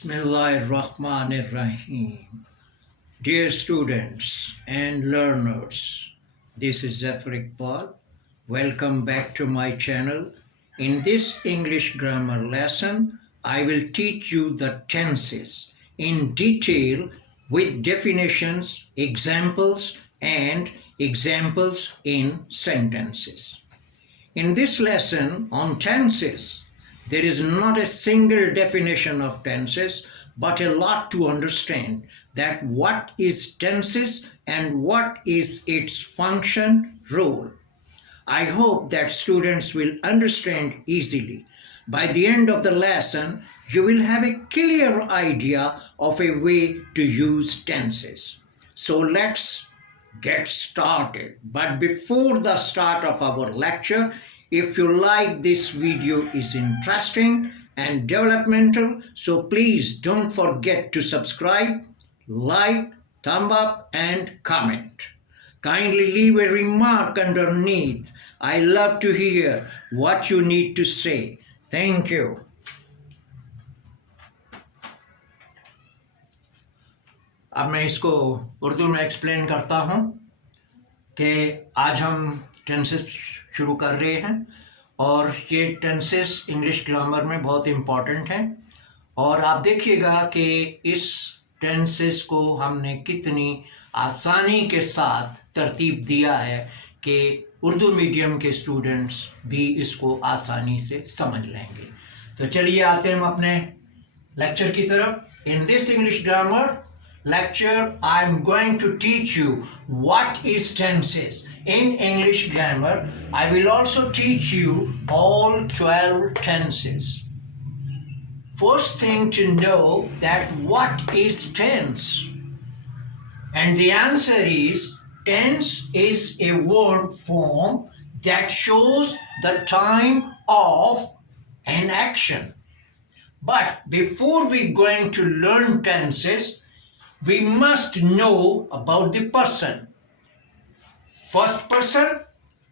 Bismillahirrahmanirrahim. Dear students and learners, this is Zafar Iqbal. Welcome back to my channel. In this English grammar lesson, I will teach you the tenses in detail with definitions, examples, and examples in sentences. In this lesson on tenses, there is not a single definition of tenses, but a lot to understand that what is tenses and what is its function role. I hope that students will understand easily. By the end of the lesson, you will have a clear idea of a way to use tenses. So let's get started. But before the start of our lecture, if you like this video is interesting and developmental, so please don't forget to subscribe, like, thumb up and comment. Kindly leave a remark underneath. I love to hear what you need to say. Thank you. अब मैं इसको उर्दू में explain करता हूँ कि आज हम tenses शुरू कर रहे हैं और ये टेंसेस इंग्लिश ग्रामर में बहुत इम्पॉर्टेंट हैं और आप देखिएगा कि इस टेंसेस को हमने कितनी आसानी के साथ तरतीब दिया है कि उर्दू मीडियम के स्टूडेंट्स भी इसको आसानी से समझ लेंगे। तो चलिए आते हैं हम अपने लेक्चर की तरफ। In this English grammar lecture, I am going to teach you what is tenses. In English grammar, I will also teach you all 12 tenses. First thing to know that what is tense? And the answer is tense is a verb form that shows the time of an action. But before we going to learn tenses, we must know about the person. First person,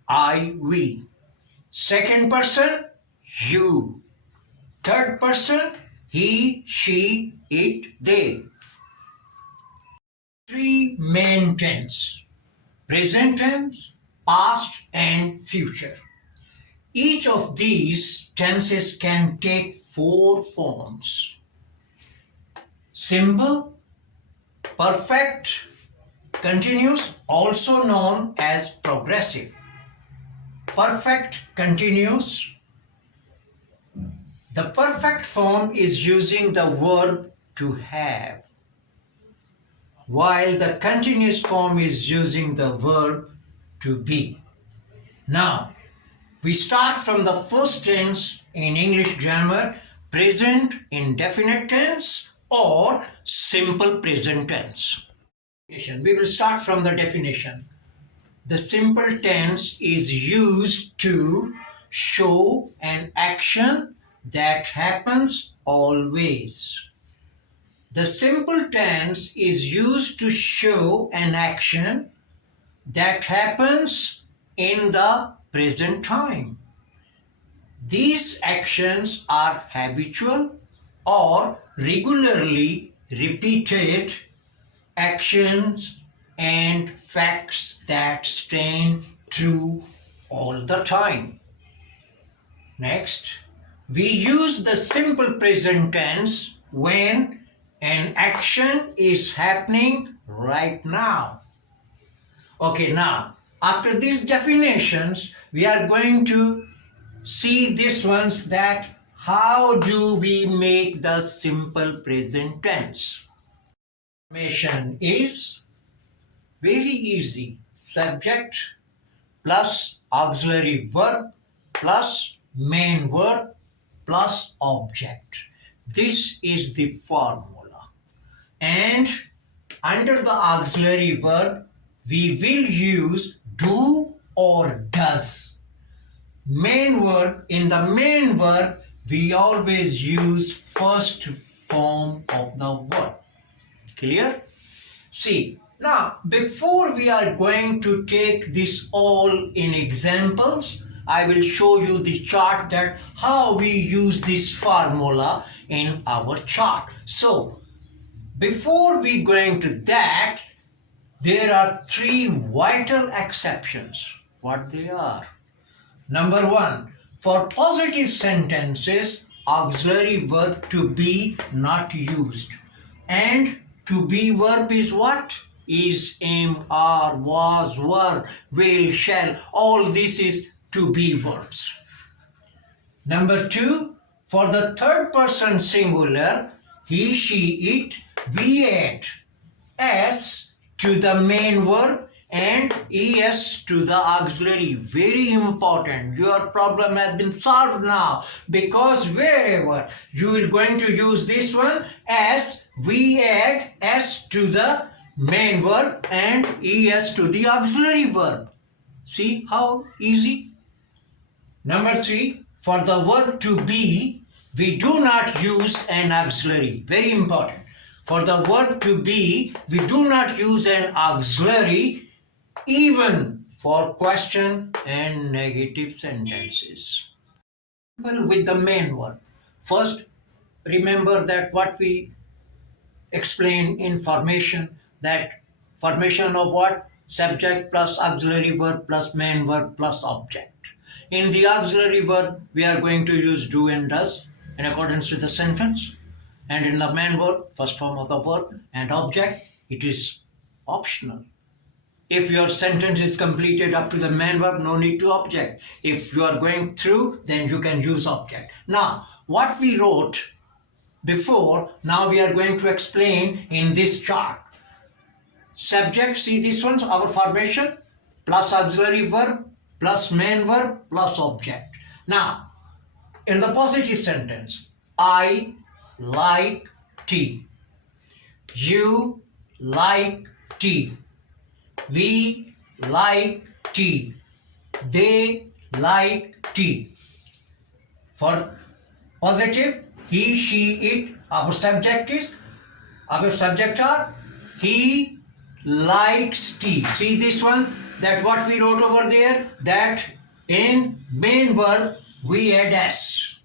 I, we. Second person, you. Third person, he, she, it, they. Three main tense: present tense, past, and future. Each of these tenses can take 4 forms: simple, perfect, continuous, also known as progressive. Perfect continuous. The perfect form is using the verb to have, while the continuous form is using the verb to be. Now, we start from the first tense in English grammar, present indefinite tense or simple present tense. We will start from the definition. The simple tense is used to show an action that happens always. The simple tense is used to show an action that happens in the present time. These actions are habitual or regularly repeated actions and facts that stand true all the time. Next, we use the simple present tense when an action is happening right now. Okay, now, after these definitions, we are going to see these ones that how do we make the simple present tense? Formation is very easy. Subject plus auxiliary verb plus main verb plus object. This is the formula. And under the auxiliary verb, we will use do or does. Main verb, in the main verb, we always use first form of the verb. Clear? See, now before we are going to take this all in examples, I will show you the chart that how we use this formula in our chart. So, before we go into that, there are three vital exceptions. What they are? Number one, for positive sentences, auxiliary verb to be not used. And to be verb is what? Is, am, are, was, were, will, shall. All this is to be verbs. Number two, for the third person singular, he, she, it, we add s to the main verb and es to the auxiliary. Very important. Your problem has been solved now, because wherever you are going to use this one, s, we add s to the main verb and es to the auxiliary verb. See how easy? Number three, for the verb to be, we do not use an auxiliary. Very important. For the verb to be, we do not use an auxiliary even for question and negative sentences. Well, with the main verb. First, remember that what we explained in formation, that formation of what? Subject plus auxiliary verb plus main verb plus object. In the auxiliary verb, we are going to use do and does in accordance with the sentence. And in the main verb, first form of the verb and object, it is optional. If your sentence is completed up to the main verb, no need to object. If you are going through, then you can use object. Now, what we wrote before, now we are going to explain in this chart. Subject, see this one, our formation, plus auxiliary verb, plus main verb, plus object. Now, in the positive sentence, I like tea. You like tea. We like tea. They like tea. For positive, he, she, it, our subject are he likes tea. See this one, that what we wrote over there, that in main verb we add s.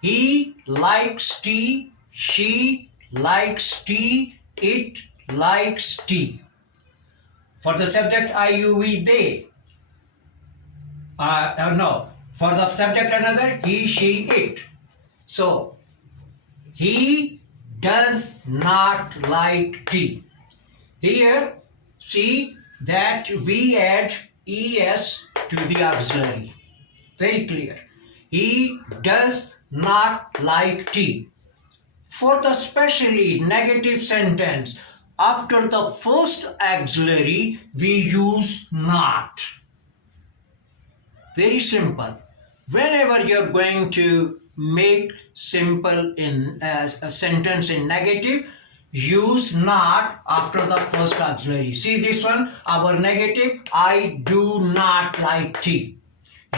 He likes tea, she likes tea, it likes tea. For the subject I, you, we, they. No. For the subject another, he, she, it. So, he does not like tea. Here, see that we add es to the auxiliary. Very clear. He does not like tea. For the specially negative sentence, after the first auxiliary, we use not. Very simple. Whenever you're going to make simple in a sentence in negative, use not after the first auxiliary. See this one, our negative, I do not like tea.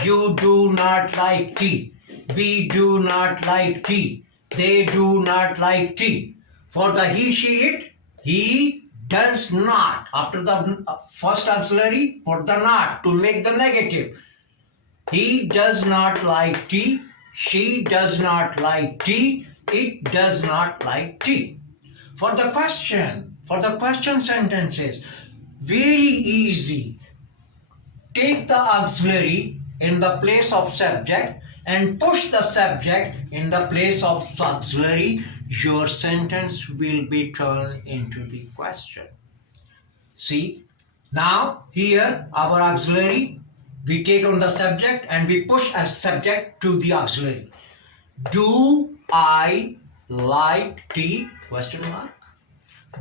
You do not like tea. We do not like tea. They do not like tea. For the he, she, it, he does not. After the first auxiliary, put the not to make the negative. He does not like tea. She does not like tea. It does not like tea. For the question sentences, very easy. Take the auxiliary in the place of subject and push the subject in the place of auxiliary. Your sentence will be turned into the question. See, now here our auxiliary, we take on the subject and we push a subject to the auxiliary. Do I like tea? Question mark.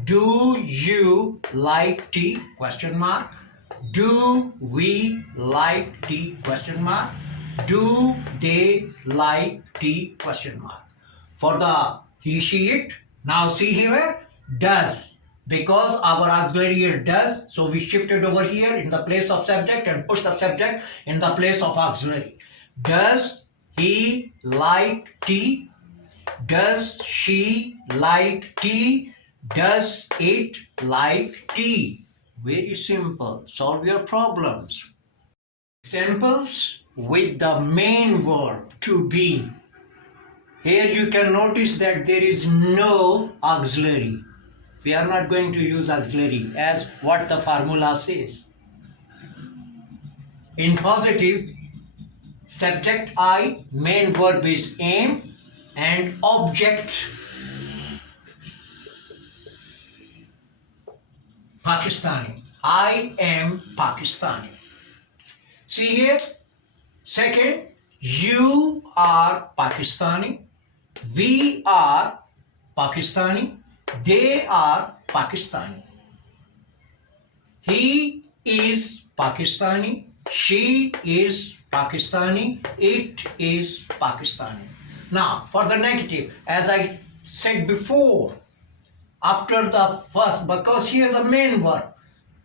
Do you like tea? Question mark. Do we like tea? Question mark. Do they like tea? Question mark. For the he, she, it, now see here, does. Because our auxiliary here does, so we shifted over here in the place of subject and push the subject in the place of auxiliary. Does he like tea? Does she like tea? Does it like tea? Very simple. Solve your problems. Examples with the main verb to be. Here you can notice that there is no auxiliary. We are not going to use auxiliary as what the formula says. In positive, subject I, main verb is am, and object Pakistani. I am Pakistani. See here, second, you are Pakistani, we are Pakistani, they are Pakistani. He is Pakistani, she is Pakistani, it is Pakistani. Now, for the negative, as I said before, after the first, because here the main verb,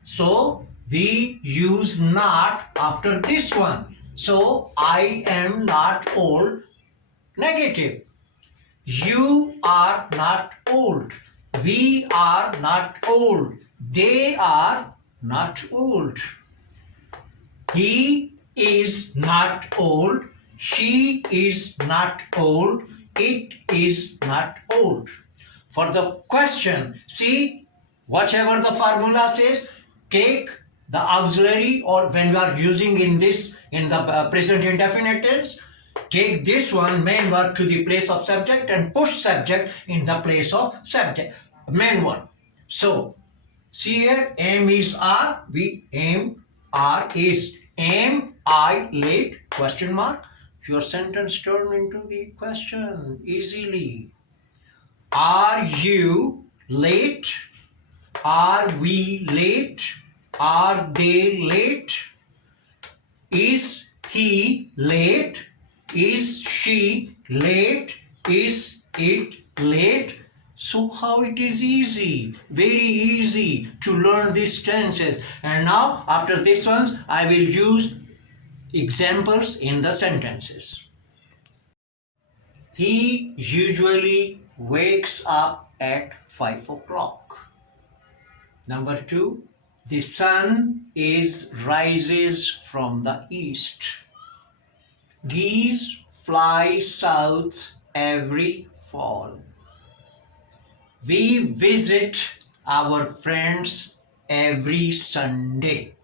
so we use not after this one. So, I am not old, negative. You are not old. We are not old. They are not old. He is not old. She is not old. It is not old. For the question, see, whatever the formula says, take the auxiliary, or when we are using in the present indefinite tense, take this one, main verb, to the place of subject and push subject in the place of subject, main verb. So, see here, am is are, we am, are is, am I late, question mark. Your sentence turned into the question easily. Are you late? Are we late? Are they late? Is he late? Is she late? Is it late? So how it is easy, very easy to learn these tenses. And now after this one, I will use examples in the sentences. He usually wakes up at 5 o'clock. Number 2, the sun rises from the east. Geese fly south every fall. We visit our friends every Sunday.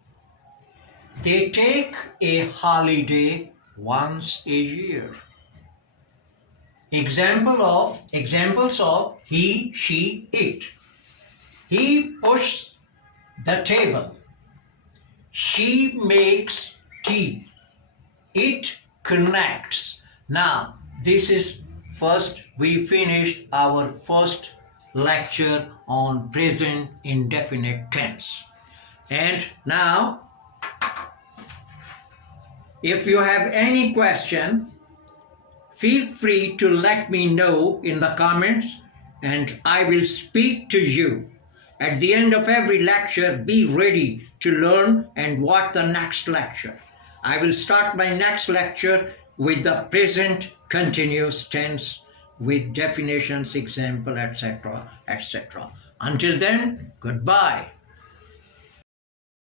They take a holiday once a year. Examples of he, she, it. He pushes the table. She makes tea. It connects. Now, this is first, we finished our first lecture on present indefinite tense. And now, if you have any question, feel free to let me know in the comments and I will speak to you. At the end of every lecture, be ready to learn and watch the next lecture. I will start my next lecture with the present continuous tense with definitions, example, etc., etc. Until then, goodbye.